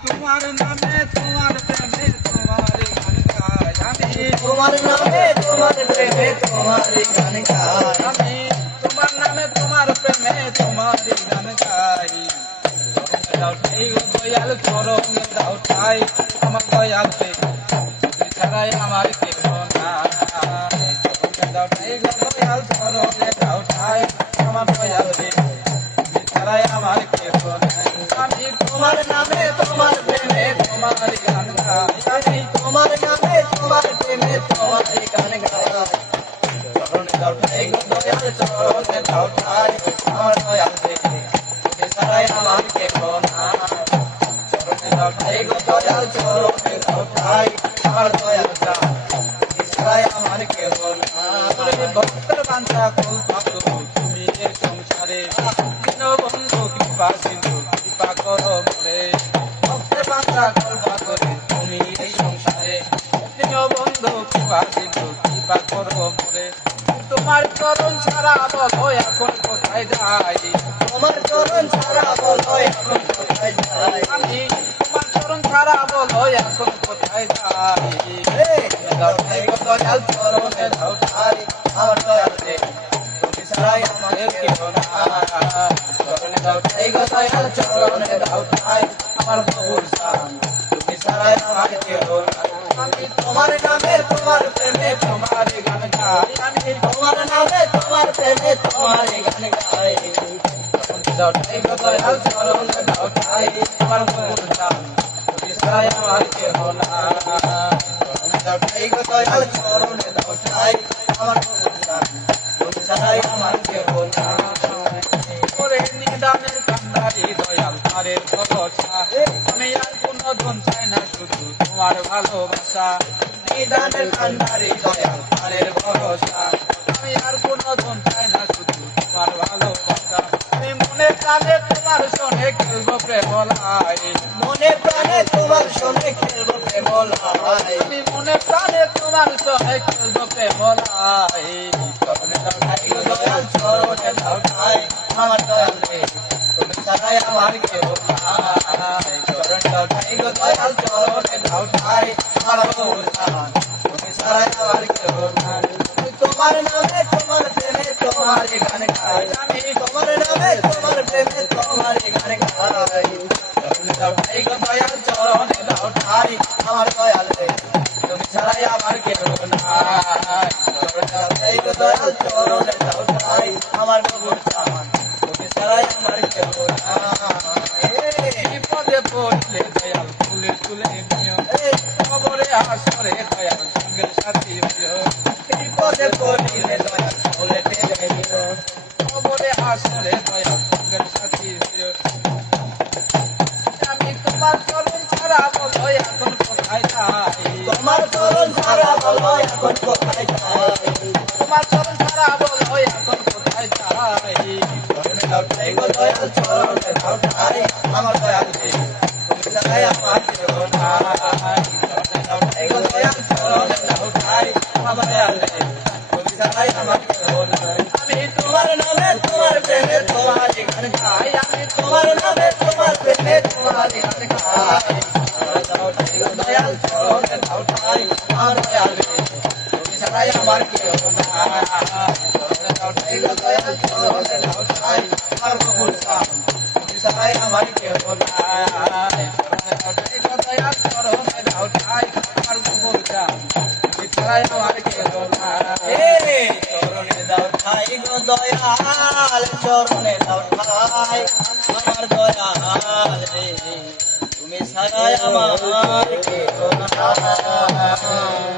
তোমার নামে তোমার প্রেমে তোমার গান গাই আমি তোমার নামে তোমার প্রেমে তোমার গান গাই আমি তোমার নামে তোমার প্রেমে তোমার গান গাই দাও ঠাই গো দয়াল চরণে দাও ঠাই আমার দয়ালকে তুমি ছাড়াই আমার কেহ নাই দাও ঠাই গো দয়াল চরণে দাও ঠাই আমার দয়ালকে তুমি ছাড়াই আমার কেহ নাই আমি তোমার নামে তোমার প্রেমে তোমার গান গাই আমি তোমার নামে তোমার প্রেমে তোমার গান গাই চরণে দাও ঠাই গো দয়াল চরণে দাও ঠাই আমার দয়ালকে তুমি ছাড়াই আমার কেহ নাই চরণে দাও ঠাই গো দয়াল চরণে দাও ঠাই আমার দয়ালটা তুমি ছাড়াই আমার কেহ নাই ভক্তের বাঞ্ছা কুল পাতো তুমি এ সংসারে দীনবন্ধু কৃপা সিন্ধু কৃপা করো বলে ভক্তের বাঞ্ছা কুল পাতো তুমি এই সংসারে দীনবন্ধু কৃপা সিন্ধু কৃপা করো বলে তোমার চরণ ছাড়া বলো এখন কোথায় যাই তোমার চরণ ছাড়া বলো এখন কোথায় যাই আমি তোমার চরণ ছাড়া বলো এখন কোথায় যাই দাও ঠাই গো দয়াল চরণে দাও ঠাই আমার দয়ালকে তুমি ছাড়াই আমাদের কেহ নাই চরণে দাও ঠাই গো দয়াল চরণে দাও ঠাই আমার প্রভুর স্থান তুমি ছাড়াই আমার কেহ নাই আমি তোমার নামে তোমার প্রেমে তোমার গান গাই আমি তোমার নামে তোমার প্রেমে তোমার গান গাই দাও ঠাই গো দয়াল চরণে দাও ঠাই আমার প্রভুর স্থান তুমি ছাড়াই আমার কেহ নাই দাও ঠাই গো দয়াল চরণে দাও ঠাই আমার প্রভুর স্থান তুমি ছাড়াই আমার কেহ নাই ওরে নিদানের কান্ডারি দয়াল তারের ভরসা আমি আর কোনো ধন চাই না শুধু তোমার ভালোবাসা নিদানের কান্ডারি দয়াল তারের ভরসা আমি আর কোনো ধন চাই না শুধু তোমার ভালোবাসা আমি মনে প্রাণে তোমার সঙ্গে খেলবো প্রেমলাই মনে প্রাণে তোমার সঙ্গে খেলবো প্রেমলাই আমি মনে প্রাণে তোমার সঙ্গে খেলবো প্রেমলাই চরণে দাও ঠাই গো দয়াল চরণে দাও ঠাই আমার দয়াল রে তুমি ছাড়াই আমার কেহ নাই চরণে দাও ঠাই গো দয়াল চরণে দাও ঠাই আমার প্রভুর স্থান তুমি ছাড়াই আমার কেহ নাই তোমার নামে তোমার প্রেমে তোমার গান গাই আমি তোমার নামে তোমার প্রেমে তোমার গান গাই চরণে দাও ঠাই গো দয়াল চরণে দাও ঠাই আমার দয়াল রে তুমি ছাড়াই আমার কেহ নাই চরণে দাও ঠাই গো দয়াল চরণে দাও ঠাই আমার প্রভুর স্থান তুমি ছাড়াই আমার কেহ নাই বিপদে পড়লে দয়াল ফুলের তুলে নিও খবরে আসরে দয়াল সঙ্গের সাথী হইও বিপদে পড়িলে দয়াল বলে টেনে দিও খবরে আসরে দয়াল সঙ্গের সাথী হইও আমি তোমার চরণ ছাড়া বলো এখন কোথায় যাই তোমার চরণ ছাড়া বলো এখন কোথায় যাই তোমার চরণ ছাড়া বলো এখন কোথায় যাই চরণে দাও ঠাই গো দয়াল চরণে দাও ঠাই আমার দয়াল রে তুমি ছাড়াই আমার কেহ নাই চরণে দাও ঠাই গো দয়াল চরণে দাও ঠাই আমার দয়াল রে তুমি ছাড়াই আমার কেহ নাই আমি তোমার নামে তোমার প্রেমে তোমার গান গাই আমি তোমার নামে তোমার প্রেমে তোমার গান গাই দাও ঠাই গো দয়াল চরণে দাও ঠাই আমার দয়াল রে তুমি ছাড়াই আমার কেহ নাই চরণে দাও ঠাই গো দয়াল চরণে দাও ঠাই আমার প্রভুর স্থান তুমি ছাড়াই আমার কেহ নাই চরণে দাও ঠাই গো দয়াল চরণে দাও ঠাই আমার প্রভুর স্থান তুমি ছাড়াই আমার কেহ নাই চরণে দাও ঠাই গো দয়াল চরণে দাও ঠাই আমার দয়াল রে তুমি ছাড়াই আমার কেহ নাই।